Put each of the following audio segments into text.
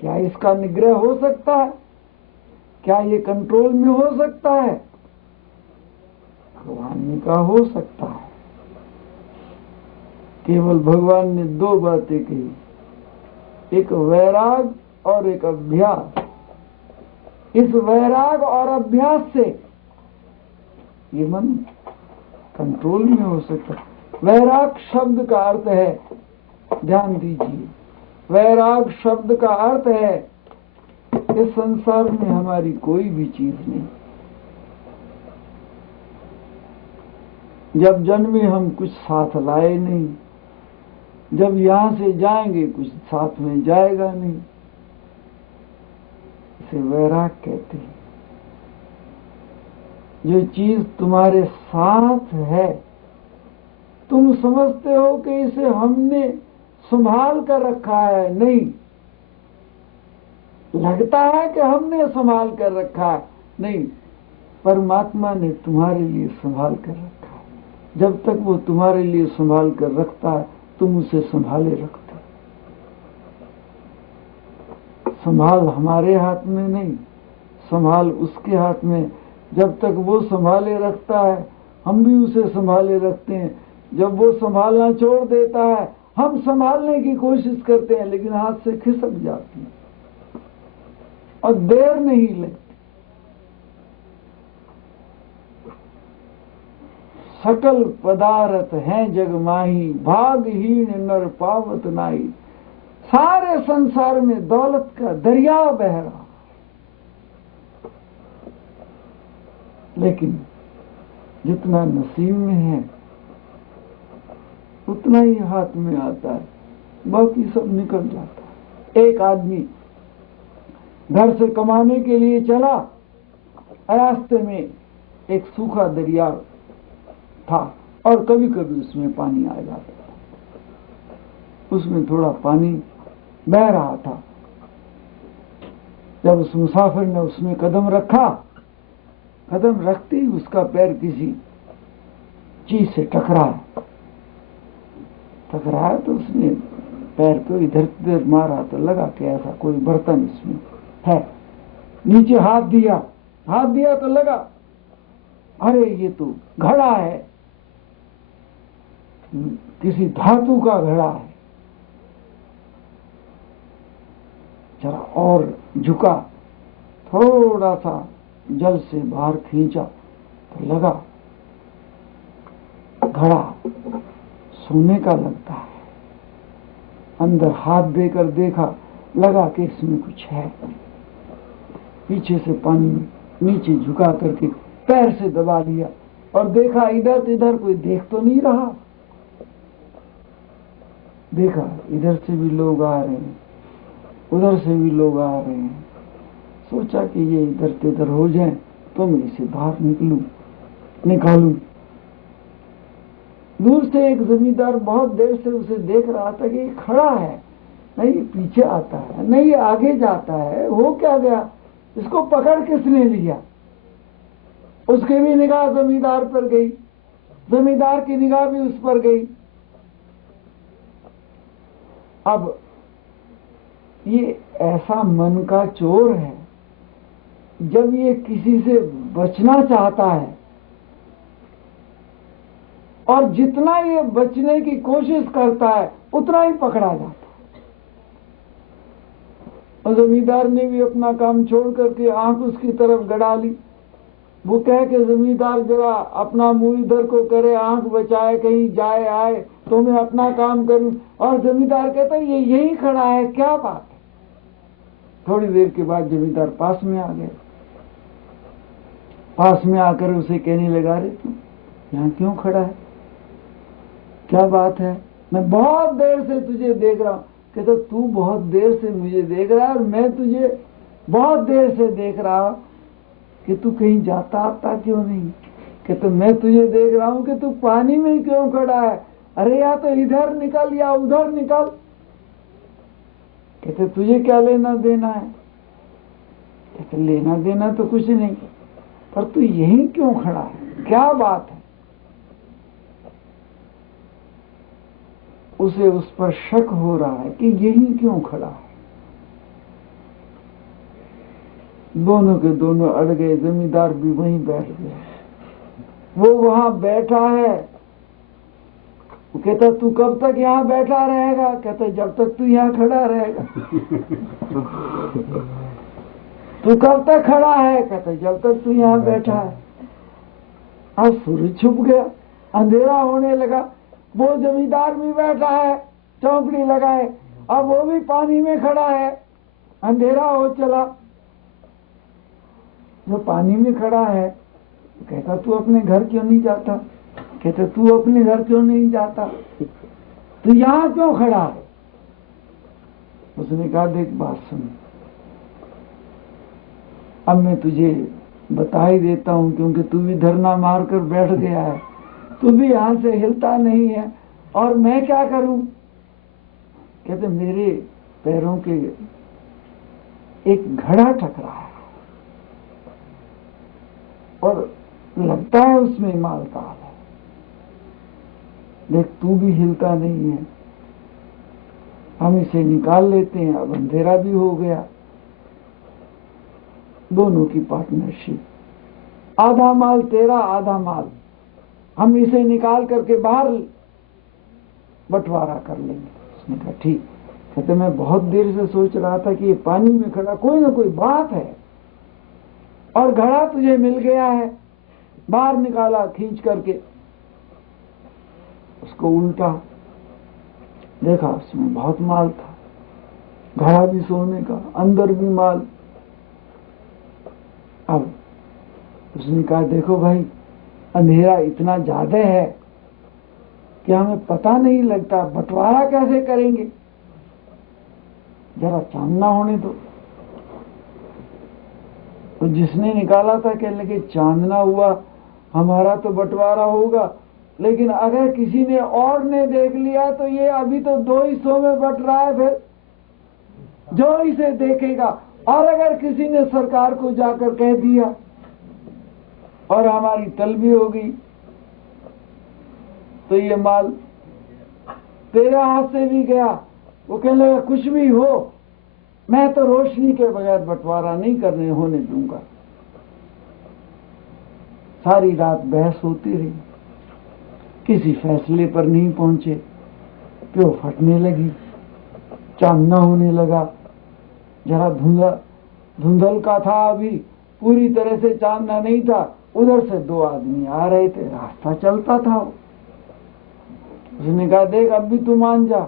क्या इसका निग्रह हो सकता है? क्या ये कंट्रोल में हो सकता है? भगवान ने कहा हो सकता है। केवल भगवान ने दो बातें कही, एक वैराग और एक अभ्यास। इस वैराग और अभ्यास से ये मन कंट्रोल में हो सकता है। वैराग शब्द का अर्थ है, ध्यान दीजिए, वैराग शब्द का अर्थ है इस संसार में हमारी कोई भी चीज नहीं। जब जन्मे हम कुछ साथ लाए नहीं, जब यहां से जाएंगे कुछ साथ में जाएगा नहीं। इसे वैराग कहते हैं। जो चीज तुम्हारे साथ है, तुम समझते हो कि इसे हमने संभाल कर रखा है, नहीं, लगता है कि हमने संभाल कर रखा है, नहीं, परमात्मा ने तुम्हारे लिए संभाल कर रखा है। जब तक वो तुम्हारे लिए संभाल कर रखता है, तुम उसे संभाले रखते। संभाल हमारे हाथ में नहीं, संभाल उसके हाथ में। जब तक वो संभाले रखता है, हम भी उसे संभाले रखते हैं। जब वो संभालना छोड़ देता है, हम संभालने की कोशिश करते हैं, लेकिन हाथ से खिसक जाती है और देर नहीं लगती। सकल पदार्थ हैं जग माही, भागहीन नर पावत नाई। सारे संसार में दौलत का दरिया बह रहा, लेकिन जितना नसीब में है उतना ही हाथ में आता है, बाकी सब निकल जाता है। एक आदमी घर से कमाने के लिए चला, रास्ते में एक सूखा दरिया था और कभी कभी उसमें पानी आ जाता था। उसमें थोड़ा पानी बह रहा था। जब उस मुसाफिर ने उसमें कदम रखा, कदम रखते ही उसका पैर किसी चीज से टकराया तो उसने पैर को इधर उधर मारा तो लगा कि ऐसा कोई बर्तन इसमें है। नीचे हाथ दिया तो लगा अरे ये तो घड़ा है, किसी धातु का घड़ा है। जरा और झुका, थोड़ा सा जल से बाहर खींचा तो लगा घड़ा सोने का लगता है। अंदर हाथ देकर देखा, लगा कि इसमें कुछ है। पीछे से पानी नीचे झुका करके पैर से दबा लिया और देखा इधर इधर कोई देख तो नहीं रहा। देखा इधर से भी लोग आ रहे हैं, उधर से भी लोग आ रहे हैं। सोचा कि ये इधर से इधर हो जाए तो मैं इसे बाहर निकालूं। दूर से एक जमींदार बहुत देर से उसे देख रहा था कि ये खड़ा है, नहीं पीछे आता है, नहीं आगे जाता है, हो क्या गया, इसको पकड़ किसने लिया। उसकी भी निगाह जमींदार पर गई, जमींदार की निगाह भी उस पर गई। अब ये ऐसा मन का चोर है, जब ये किसी से बचना चाहता है और जितना ये बचने की कोशिश करता है उतना ही पकड़ा जाता है। और जमींदार ने भी अपना काम छोड़ करके आंख उसकी तरफ गड़ा ली। वो कह के जमींदार जरा अपना मुंह इधर को करे, आंख बचाए, कहीं जाए आए तो मैं अपना काम करूं। और जमींदार कहता है ये यही खड़ा है, क्या बात है। थोड़ी देर के बाद जमींदार पास में आ गया। पास में आकर उसे कहने लगा, रे तू यहाँ क्यों खड़ा है, क्या बात है, मैं बहुत देर से तुझे देख रहा हूं। कहता तू बहुत देर से मुझे देख रहा है और मैं तुझे बहुत देर से देख रहा हूं कि तू कहीं जाता आता क्यों नहीं। कहता मैं तुझे देख रहा हूं कि तू पानी में क्यों खड़ा है, अरे या तो इधर निकल या उधर निकल। कहते तुझे क्या लेना देना है। कहते लेना देना तो कुछ नहीं, पर तू यहीं क्यों खड़ा है, क्या बात है। उसे उस पर शक हो रहा है कि यहीं क्यों खड़ा है। दोनों के दोनों अड़ गए। जमींदार भी वहीं बैठ गया। वो वहां बैठा है। वो कहता तू कब तक यहाँ बैठा रहेगा? कहता जब तक तू यहाँ खड़ा रहेगा। तू कब तक खड़ा है? कहता जब तक तू यहाँ बैठा है। अब सूरज छुप गया, अंधेरा होने लगा। वो जमींदार भी बैठा है चौकड़ी लगाए, अब वो भी पानी में खड़ा है, अंधेरा हो चला। जो पानी में खड़ा है कहता तू अपने घर क्यों नहीं जाता? कहता तू अपने घर क्यों नहीं जाता? तू यहाँ क्यों खड़ा है? उसने कहा देख बात सुन, अब मैं तुझे बता ही देता हूं, क्योंकि तू भी धरना मारकर बैठ गया है, तू भी यहां से हिलता नहीं है, और मैं क्या करूं? कहते मेरे पैरों के एक घड़ा टकरा है और लगता है उसमें मालताल है। देख तू भी हिलता नहीं है, हम इसे निकाल लेते हैं। अब अंधेरा भी हो गया। दोनों की पार्टनरशिप, आधा माल तेरा आधा माल, हम इसे निकाल करके बाहर बंटवारा कर लेंगे। उसने कहा ठीक। कहते मैं बहुत देर से सोच रहा था कि ये पानी में खड़ा कोई ना कोई बात है, और घड़ा तुझे मिल गया है। बाहर निकाला खींच करके, उसको उल्टा देखा, उसमें बहुत माल था। घड़ा भी सोने का, अंदर भी माल। अब उसने कहा देखो भाई, अंधेरा इतना ज्यादा है कि हमें पता नहीं लगता, बंटवारा कैसे करेंगे? जरा चांदना होने दो। तो जिसने निकाला था कहने लगे चांदना हुआ हमारा तो बंटवारा होगा, लेकिन अगर किसी ने और ने देख लिया तो ये अभी तो 2 हिस्सों में बंट रहा है, फिर जो इसे देखेगा, और अगर किसी ने सरकार को जाकर कह दिया और हमारी तलबी हो गई तो ये माल तेरे हाथ से भी गया। वो कहने लगा कुछ भी हो, मैं तो रोशनी के बगैर बंटवारा नहीं करने होने दूंगा। सारी रात बहस होती रही, किसी फैसले पर नहीं पहुंचे। प्यो फटने लगी, चांदना होने लगा। जरा धुंधल का था, अभी पूरी तरह से चांदना नहीं था। उधर से 2 आदमी आ रहे थे, रास्ता चलता था। उसने कहा देख अब भी तू मान जा।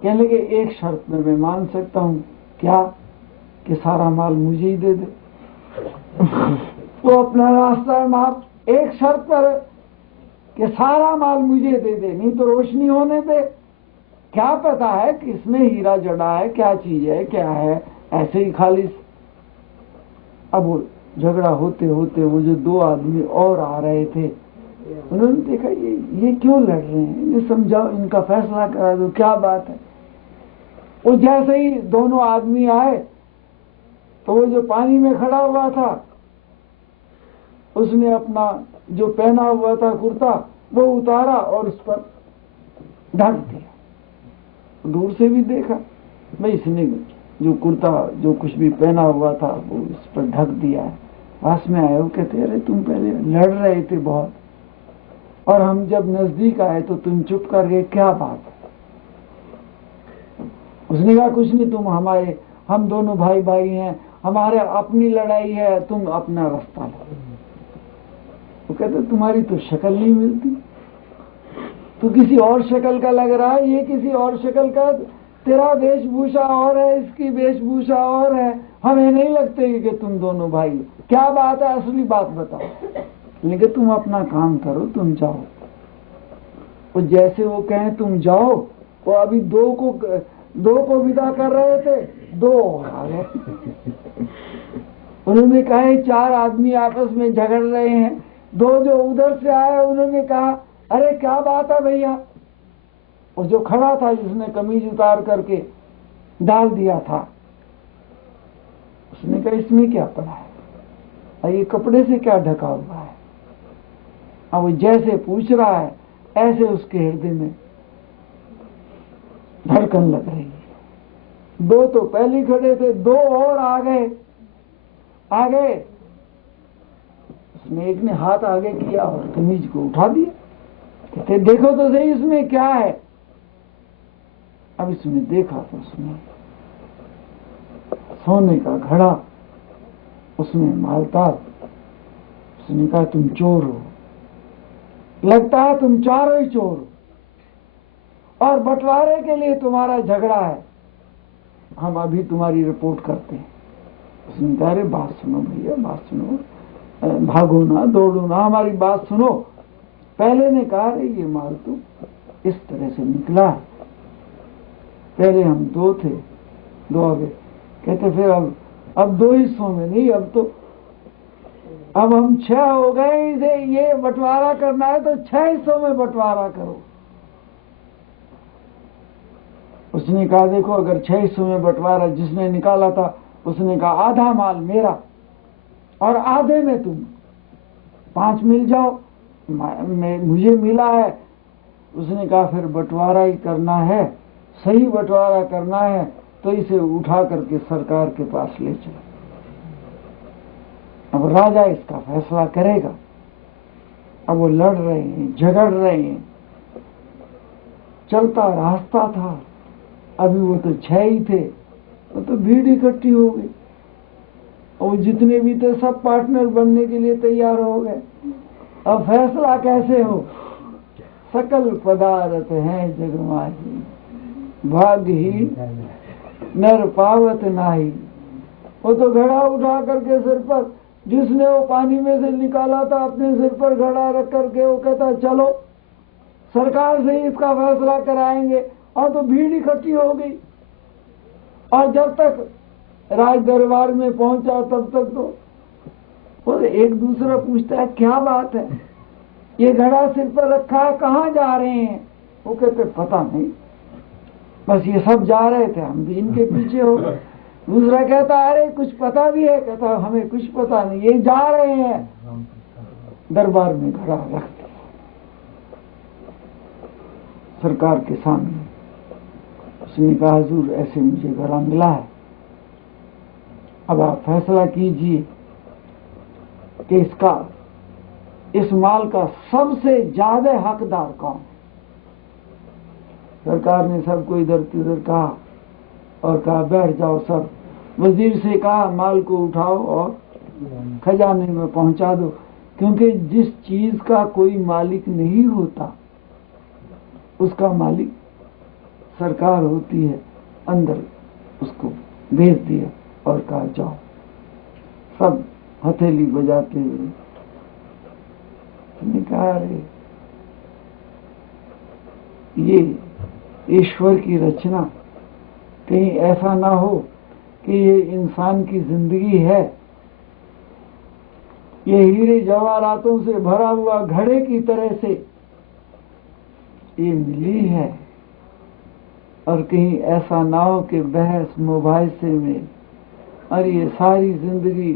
कहने लगे एक शर्त में मैं मान सकता हूं। क्या? कि सारा माल मुझे ही दे दे। तो अपना रास्ता माप, एक शर्त पर कि सारा माल मुझे दे दे, नहीं तो रोशनी होने दे। क्या पता है कि इसमें हीरा जड़ा है, क्या चीज है, क्या है, ऐसे ही खालिस। अब वो झगड़ा होते होते वो जो 2 आदमी और आ रहे थे, उन्होंने देखा ये क्यों लड़ रहे हैं, इन्हें समझाओ, इनका फैसला करा दो, क्या बात है। वो जैसे ही दोनों आदमी आए तो वो जो पानी में खड़ा हुआ था उसने अपना जो पहना हुआ था कुर्ता वो उतारा और उस पर ढक दिया। दूर से भी देखा भाई इसने जो कुर्ता जो कुछ भी पहना हुआ था वो इस पर ढक दिया है। पास में आए, वो कहते अरे तुम पहले लड़ रहे थे बहुत, और हम जब नजदीक आए तो तुम चुप कर गए, क्या बात है? उसने कहा कुछ नहीं, हम दोनों भाई भाई हैं, हमारे अपनी लड़ाई है, तुम अपना रास्ता लो। वो कहते तुम्हारी तो शक्ल नहीं मिलती, तू किसी और शक्ल का लग रहा है, ये किसी और शक्ल का, तेरा वेशभूषा और है, इसकी वेशभूषा और है, हमें नहीं लगते कि तुम दोनों भाई। क्या बात है, असली बात बताओ। लेकिन तुम अपना काम करो, तुम जाओ। वो जैसे वो कहें तुम जाओ, वो अभी 2 को विदा कर रहे थे, 2 और आ गए। उन्होंने कहा 4 आदमी आपस में झगड़ रहे हैं। 2 जो उधर से आए उन्होंने कहा अरे क्या बात है भैया। और जो खड़ा था जिसने कमीज उतार करके डाल दिया था, उसने कहा इसमें क्या पड़ा है, ये कपड़े से क्या ढका हुआ है। अब वो जैसे पूछ रहा है ऐसे उसके हृदय में धड़कन लग रही है। दो तो पहले खड़े थे, दो और आ गए। उसने एक ने हाथ आगे किया और कमीज को उठा दिया, कहते देखो तो सही इसमें क्या है। अब इसमें देखा तो उसमें सोने का घड़ा, उसमें मालताल। उसने कहा तुम चोर हो, लगता है तुम चारों ही चोर हो, और बंटवारे के लिए तुम्हारा झगड़ा है, हम अभी तुम्हारी रिपोर्ट करते हैं। उसने कहा अरे बात सुनो भैया, बात सुनो, भागो ना, दौड़ो ना, हमारी बात सुनो। पहले ने कहा अरे ये माल तो इस तरह से निकला है, पहले हम दो थे, दो आ गए। कहते फिर अब दो हिस्सों में नहीं, अब हम 6 हो गए, इसे ये बंटवारा करना है तो 6 हिस्सों में बंटवारा करो। उसने कहा देखो अगर 6 हिस्सों में बंटवारा, जिसने निकाला था उसने कहा आधा माल मेरा और आधे में तुम, 5 मिल जाओ, मुझे मिला है। उसने कहा फिर बंटवारा ही करना है, सही बंटवारा करना है तो इसे उठा करके सरकार के पास ले चलो, अब राजा इसका फैसला करेगा। अब वो लड़ रहे हैं, झगड़ रहे हैं, चलता रास्ता था, अभी वो तो 6 ही थे, वो तो भीड़ इकट्ठी हो गई, और जितने भी थे सब पार्टनर बनने के लिए तैयार हो गए। अब फैसला कैसे हो? सकल पदार्थ है जगमाही, भाग्यहीन नर पावत नाही। वो तो घड़ा उठा करके सिर पर, जिसने वो पानी में से निकाला था अपने सिर पर घड़ा रख करके वो कहता चलो सरकार से इसका फैसला कराएंगे, और तो भीड़ इकट्ठी हो गई। और जब तक राज दरबार में पहुंचा तब तक तो वो एक दूसरा पूछता है क्या बात है, ये घड़ा सिर पर रखा है, कहाँ जा रहे हैं? वो कहते पता नहीं, बस ये सब जा रहे थे, हम भी इनके पीछे हो गए। दूसरा कहता अरे कुछ पता भी है? कहता हमें कुछ पता नहीं, ये जा रहे हैं। दरबार में घड़ा रख दिया सरकार के सामने। उसने कहा हुजूर ऐसे मुझे घड़ा मिला है, अब आप फैसला कीजिए कि इस माल का सबसे ज्यादा हकदार कौन है। सरकार ने सबको इधर उधर कहा और कहा बैठ जाओ सब। वजीर से कहा माल को उठाओ और खजाने में पहुंचा दो, क्योंकि जिस चीज का कोई मालिक नहीं होता उसका मालिक सरकार होती है। अंदर उसको भेज दिया और कहा जाओ। सब हथेली बजाते हुए कहा अरे ये ईश्वर की रचना, कहीं ऐसा ना हो कि ये इंसान की जिंदगी है, ये हीरे जवाहरातों से भरा हुआ घड़े की तरह से ये मिली है, और कहीं ऐसा ना हो कि बहस मुबाहिसे में और ये सारी जिंदगी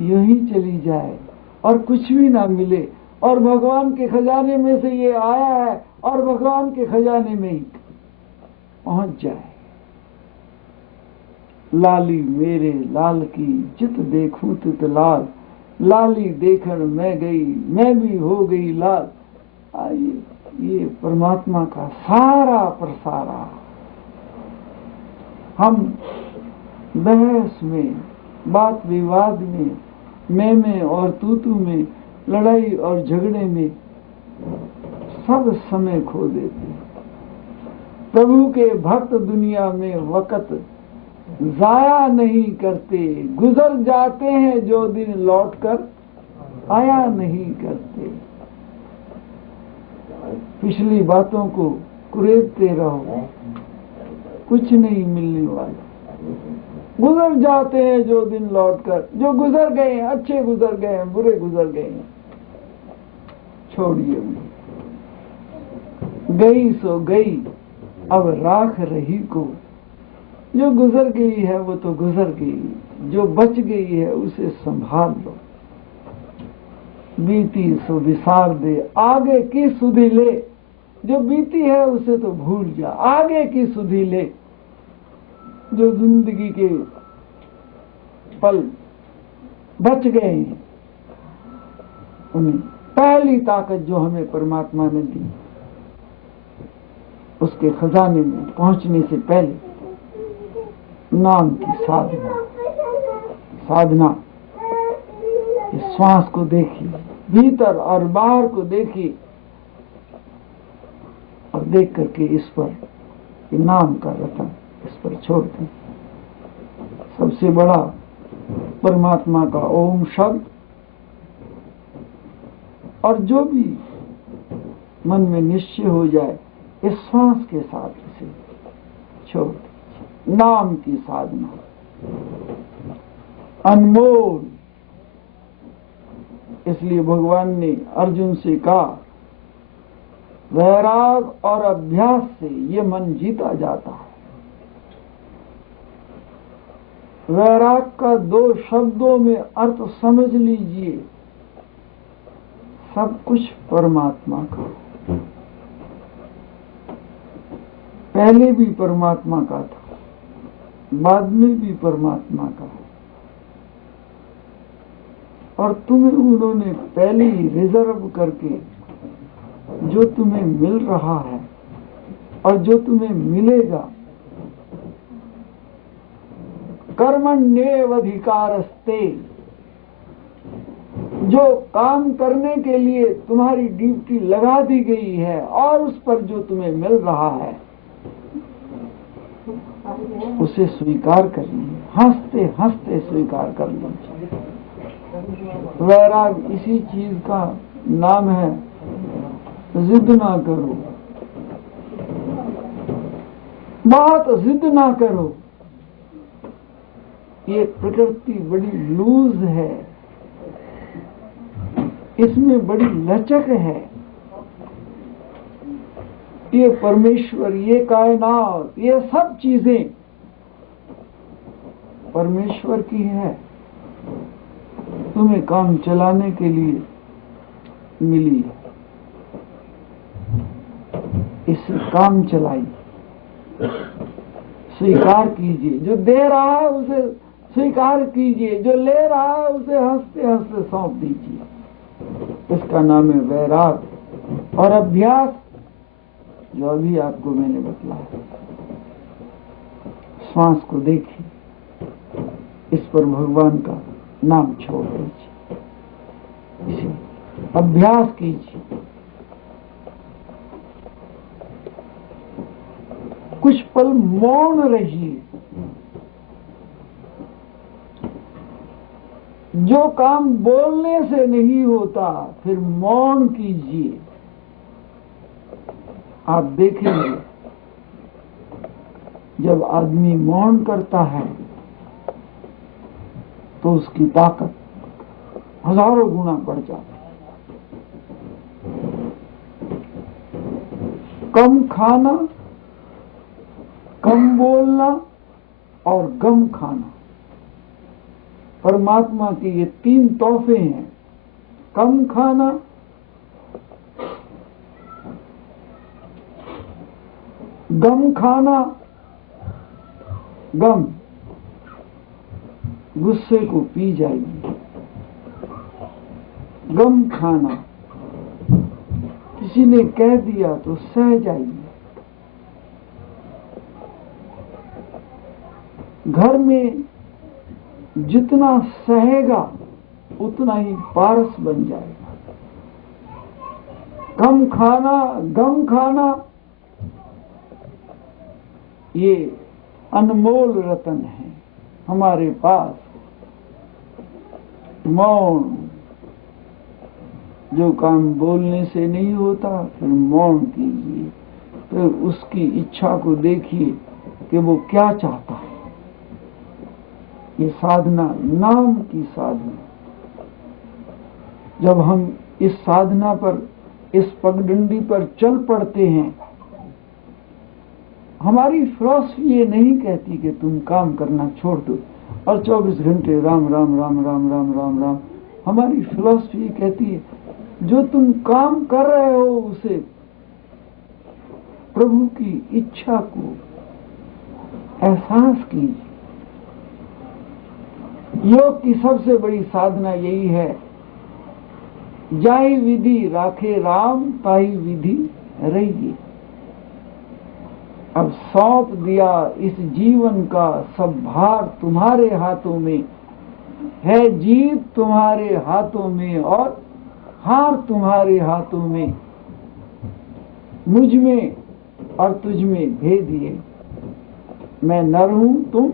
यूं ही चली जाए और कुछ भी ना मिले, और भगवान के खजाने में से ये आया है और भगवान के खजाने में ही पहुंच जाए। लाली मेरे लाल की जित देखूं तित लाल, लाली देखन मैं गई मैं भी हो गई लाल। ये परमात्मा का सारा प्रसारा। हम बहस में, बात विवाद में और तू में, लड़ाई और झगड़े में सब समय खो देते। प्रभु के भक्त दुनिया में वक्त जाया नहीं करते, गुजर जाते हैं जो दिन लौटकर आया नहीं करते। पिछली बातों को कुरेदते रहो, कुछ नहीं मिलने वाला। गुजर जाते हैं जो दिन लौटकर, जो गुजर गए हैं, अच्छे गुजर गए हैं, बुरे गुजर गए हैं, छोड़िए उन्हें। गई सो गई अब राख रही को, जो गुजर गई है वो तो गुजर गई, जो बच गई है उसे संभाल लो। बीती सो विसार दे आगे की सुधि ले, जो बीती है उसे तो भूल जा, आगे की सुधि ले। जो जिंदगी के पल बच गए हैं, उन्हें पहली ताकत जो हमें परमात्मा ने दी, उसके खजाने में पहुंचने से पहले नाम की साधना, इस श्वास को देखिए, भीतर और बाहर को देखिए, और देख करके इस पर नाम का रतन इस पर छोड़ दें। सबसे बड़ा परमात्मा का ओम शब्द, और जो भी मन में निश्चय हो जाए इस श्वास के साथ इसे छोड़ दीजिए। नाम की साधना अनमोल, इसलिए भगवान ने अर्जुन से कहा, वैराग और अभ्यास से ये मन जीता जाता है। वैराग का 2 शब्दों में अर्थ समझ लीजिए, सब कुछ परमात्मा का, पहले भी परमात्मा का था, बाद में भी परमात्मा का है, और तुम्हें उन्होंने पहले ही रिजर्व करके जो तुम्हें मिल रहा है और जो तुम्हें मिलेगा, कर्मण्येवाधिकारस्ते, जो काम करने के लिए तुम्हारी ड्यूटी लगा दी गई है और उस पर जो तुम्हें मिल रहा है उसे स्वीकार कर लीजिए, हंसते हंसते स्वीकार कर लीजिए। वैराग इसी चीज का नाम है, जिद ना करो, बहुत जिद ना करो। ये प्रकृति बड़ी लूज है, इसमें बड़ी लचक है। ये परमेश्वर, ये कायनात, ये सब चीजें परमेश्वर की है, तुम्हें काम चलाने के लिए मिली है, इसे काम चलाइए, स्वीकार कीजिए। जो दे रहा है उसे स्वीकार कीजिए, जो ले रहा है उसे हंसते हंसते सौंप दीजिए। इसका नाम है वैराग। और अभ्यास, जो अभी आपको मैंने बतलाया, श्वास को देखिए, इस पर भगवान का नाम छोड़ दीजिए, इसे अभ्यास कीजिए। कुछ पल मौन रहिए। जो काम बोलने से नहीं होता, फिर मौन कीजिए। आप देखेंगे, जब आदमी मौन करता है तो उसकी ताकत हजारों गुना बढ़ जाती है। कम खाना, कम बोलना और गम खाना, परमात्मा के ये 3 तोहफे हैं। कम खाना, गम खाना, गम गुस्से को पी जाइए। गम खाना, किसी ने कह दिया तो सह जाइए। घर में जितना सहेगा उतना ही पारस बन जाएगा। कम खाना, गम खाना, ये अनमोल रतन है हमारे पास। मौन, जो काम बोलने से नहीं होता, फिर मौन कीजिए, फिर उसकी इच्छा को देखिए कि वो क्या चाहता है। ये साधना, नाम की साधना, जब हम इस साधना पर, इस पगडंडी पर चल पड़ते हैं, हमारी फिलॉसफी ये नहीं कहती कि तुम काम करना छोड़ दो और 24 घंटे राम राम राम राम राम राम राम। हमारी फिलॉसफी कहती है, जो तुम काम कर रहे हो उसे प्रभु की इच्छा को एहसास कीजिए। योग की सबसे बड़ी साधना यही है, जाई विधि राखे राम ताई विधि रहिए। अब सौंप दिया इस जीवन का सब भार तुम्हारे हाथों में है, जीत तुम्हारे हाथों में और हार तुम्हारे हाथों में। मुझ में और तुझ में भेद ये, मैं नर हूं तुम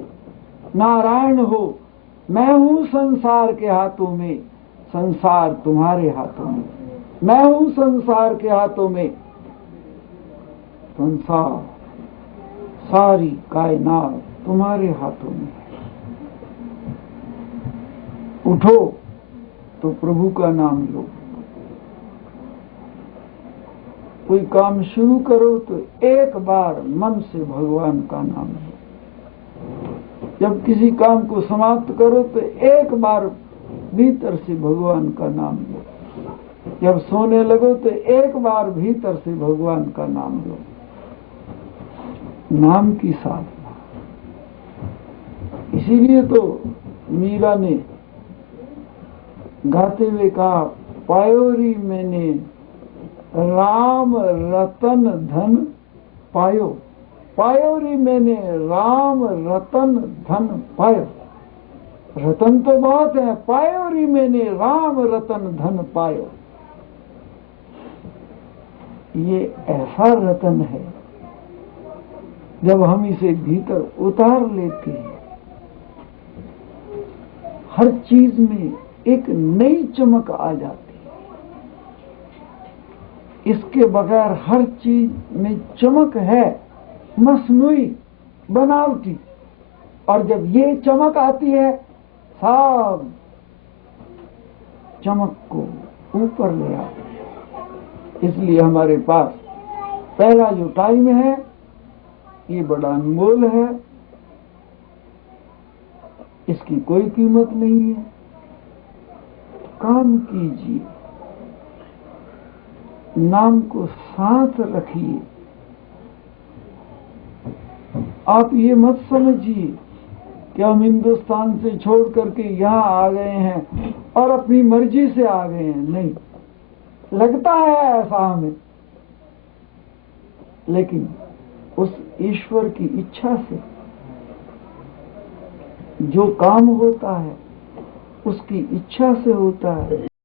नारायण हो, मैं हूं संसार के हाथों में, संसार तुम्हारे हाथों में। मैं हूं संसार के हाथों में, संसार सारी कायनात तुम्हारे हाथों में। उठो तो प्रभु का नाम लो, कोई काम शुरू करो तो एक बार मन से भगवान का नाम लो। जब किसी काम को समाप्त करो तो एक बार भीतर से भगवान का नाम लो। जब सोने लगो तो एक बार भीतर से भगवान का नाम लो। नाम की साधना। इसीलिए तो मीरा ने गाते हुए कहा, पायोरी मैंने राम रतन धन पायो, पायोरी मैंने राम रतन धन पायो। रतन तो बहुत है, पायोरी मैंने राम रतन धन पायो। ये ऐसा रतन है जब हम इसे भीतर उतार लेते हैं, हर चीज में एक नई चमक आ जाती है। इसके बगैर हर चीज में चमक है मसनूई, बनावटी, और जब ये चमक आती है सब चमक को ऊपर ले आती है। इसलिए हमारे पास पहला जो टाइम है ये बड़ा अनमोल है, इसकी कोई कीमत नहीं है। काम कीजिए, नाम को साथ रखिए। आप ये मत समझिए कि हम हिंदुस्तान से छोड़ करके यहाँ आ गए हैं और अपनी मर्जी से आ गए हैं। नहीं, लगता है ऐसा हमें, लेकिन उस ईश्वर की इच्छा से जो काम होता है उसकी इच्छा से होता है।